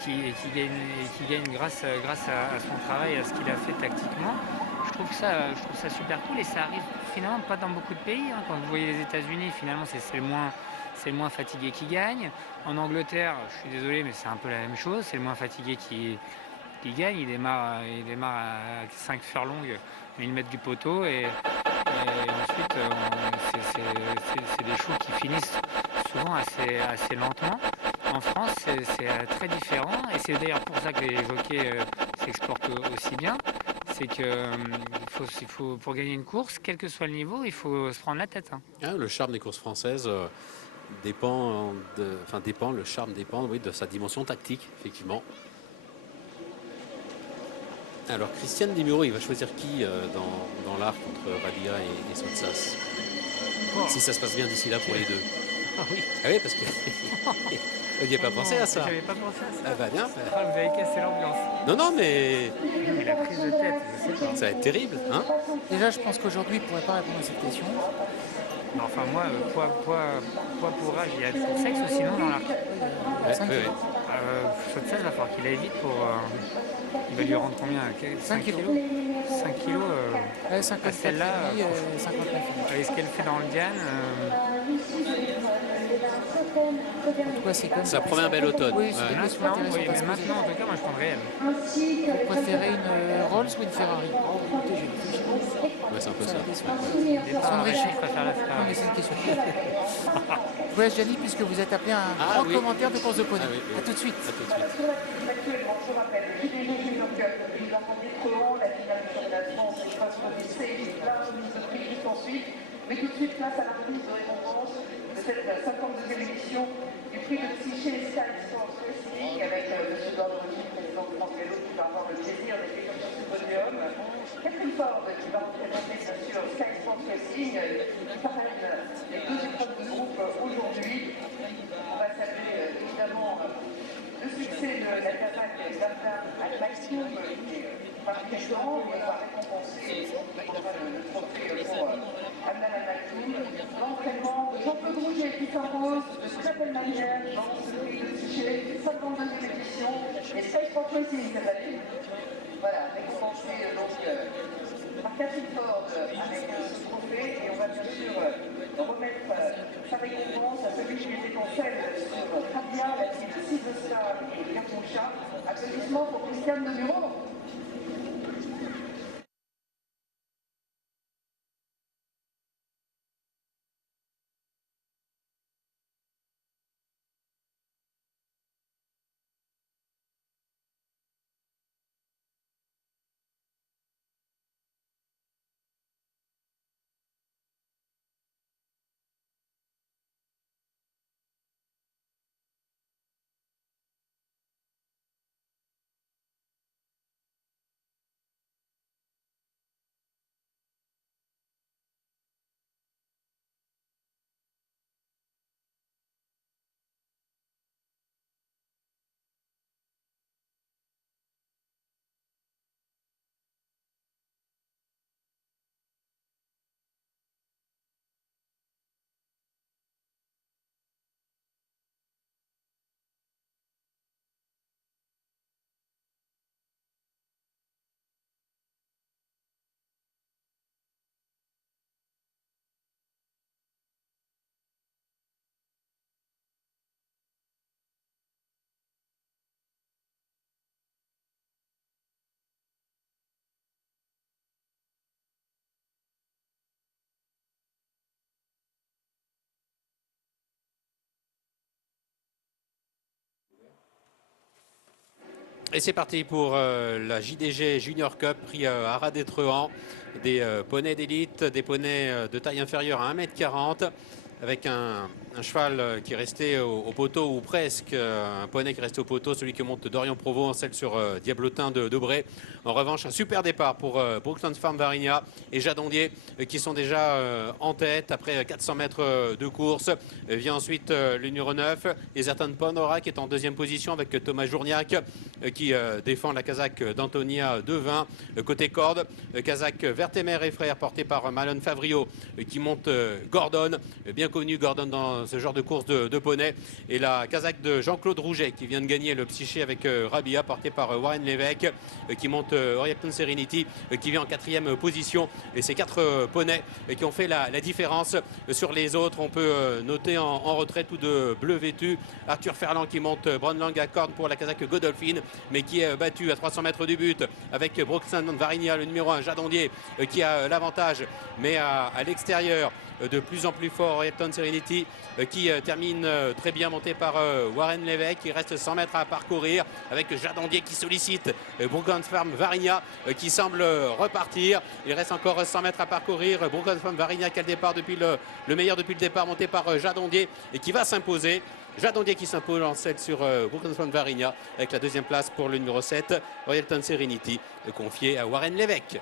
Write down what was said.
qui gagne grâce à son travail, à ce qu'il a fait tactiquement. Je trouve ça super cool et ça arrive finalement pas dans beaucoup de pays. Hein. Quand vous voyez les États-Unis, finalement c'est le moins fatigué qui gagne. En Angleterre, je suis désolé, mais c'est un peu la même chose. C'est le moins fatigué qui gagne. Il démarre à 5 furlongs, 1000 mètres du poteau et ensuite c'est des chevaux qui finissent souvent assez lentement. En France, c'est très différent et c'est d'ailleurs pour ça que les jockeys s'exportent aussi bien. C'est que pour gagner une course, quel que soit le niveau, il faut se prendre la tête. Hein. Ah, le charme des courses françaises le charme dépend, oui, de sa dimension tactique, effectivement. Alors, Christian Demuro, il va choisir qui dans l'arc entre Rabia et Sotsas si ça se passe bien d'ici là pour les deux. Ah oui. Ah oui, parce que vous n'y avez pas pensé à ça. J'avais pas pensé à ça. Ah bah bien. Ah, vous avez cassé l'ambiance. Non, mais La prise de tête, je sais pas. ça va être terrible, hein. Déjà, je pense qu'aujourd'hui, il ne pourrait pas répondre à cette question. Enfin, moi, poids pour âge, il y a pour sexe aussi, non, dans l'arc. Ouais, 5 ouais, kilos. Sotsas, il va falloir qu'il aille vite pour. Il va lui rendre combien 5 kilos 5 kilos. 54 celle-là, 59. est-ce qu'elle fait dans le Diane En tout cas, c'est comme ça promet un bel automne. Oui, c'est Ouais. des questions Maintenant, intéressantes oui, à mais se poser. maintenant, en tout cas, moi, je prendrais elle. Vous préférez une Rolls ou une Ferrari? Oh, écoutez, j'ai réfléchi. Ouais, c'est un peu C'est ça. la question. Départ Sandrine, arrêté, je préfère la Non, Ferrari. mais c'est une question. Je vous laisse, Gianni, puisque vous êtes appelé à un Ah, grand oui. commentaire de course de poney. Ah oui, oui. A tout de suite. À tout de suite. Actuellement, je rappelle, le JDG Junior Cup, nous entendez trop long, la finale du championnat de France, les phrases revisées, la remise de prix juste ensuite. Mais tout de suite, place à la remise de récompense de cette 52e édition du prix de Psyché Sky Sports Racing avec M. Gordon, président de France Vélo, qui va avoir le plaisir d'être sur ce podium. Catherine Ford, qui va représenter bien sûr Sky Sports Racing, qui parraine les deux épreuves de groupe aujourd'hui. On va saluer évidemment le succès de la Kazakh Zamzam Al-Maktoum, qui est marquant, et on va récompenser le trophée pour Amnan Al-Maktoum. L'entraînement de Jean-Claude Rouget qui s'impose de très belle manière dans ce prix de Psyché, 52e édition, et Sky Sport Racing cette année. Voilà, récompensé donc par Catherine Ford avec ce trophée, et on va bien sûr remettre sa récompense à celui qui était en selle sur Rabia, la fille de Sidosta et Kaponcha. Applaudissements pour Christiane Demuro. Et c'est parti pour la JDG Junior Cup, prix Haras d'Étrehan, des poneys d'élite, des poneys de taille inférieure à 1,40 m, avec un cheval qui est resté au poteau, ou presque, un poney qui est resté au poteau, celui que monte Dorian Provo en selle sur Diablotin de Debré. En revanche, un super départ pour Brooklands Farm Varinia et Jadondier qui sont déjà en tête après 400 mètres de course. Vient ensuite le numéro 9, et Zertan Pandora qui est en deuxième position avec Thomas Journiac qui défend la Kazakh d'Antonia Devin. Côté corde, Kazakh Vertemer et frères porté par Malone Favrio qui monte Gordon. Bien bien connu Gordon dans ce genre de course de poney. Et la Kazakh de Jean-Claude Rouget qui vient de gagner le Psyché avec Rabia, porté par Warren Lévesque, qui monte Oriental Serenity, qui vient en 4e position. Et ces 4 poneys qui ont fait la différence sur les autres. On peut noter en retrait tout de bleu vêtu Arthur Ferland qui monte Brunlang à corne pour la Kazakh Godolphin, mais qui est battu à 300 mètres du but avec Brooklyn Varinia, le numéro 1 Jadondier, qui a l'avantage, mais à l'extérieur de plus en plus fort Oriental Serenity, qui termine très bien, monté par Warren Lévesque. Il reste 100 mètres à parcourir avec Jadondier qui sollicite Brooklyn Farm Varinia, qui semble repartir. Il reste encore 100 mètres à parcourir. Brooklyn Farm Varinia qui a le départ depuis le meilleur depuis le départ, monté par Jadondier, et qui va s'imposer. Jadondier qui s'impose en selle sur Brooklyn Farm Varinia, avec la 2e place pour le numéro 7 Oriental Serenity, confié à Warren Lévesque.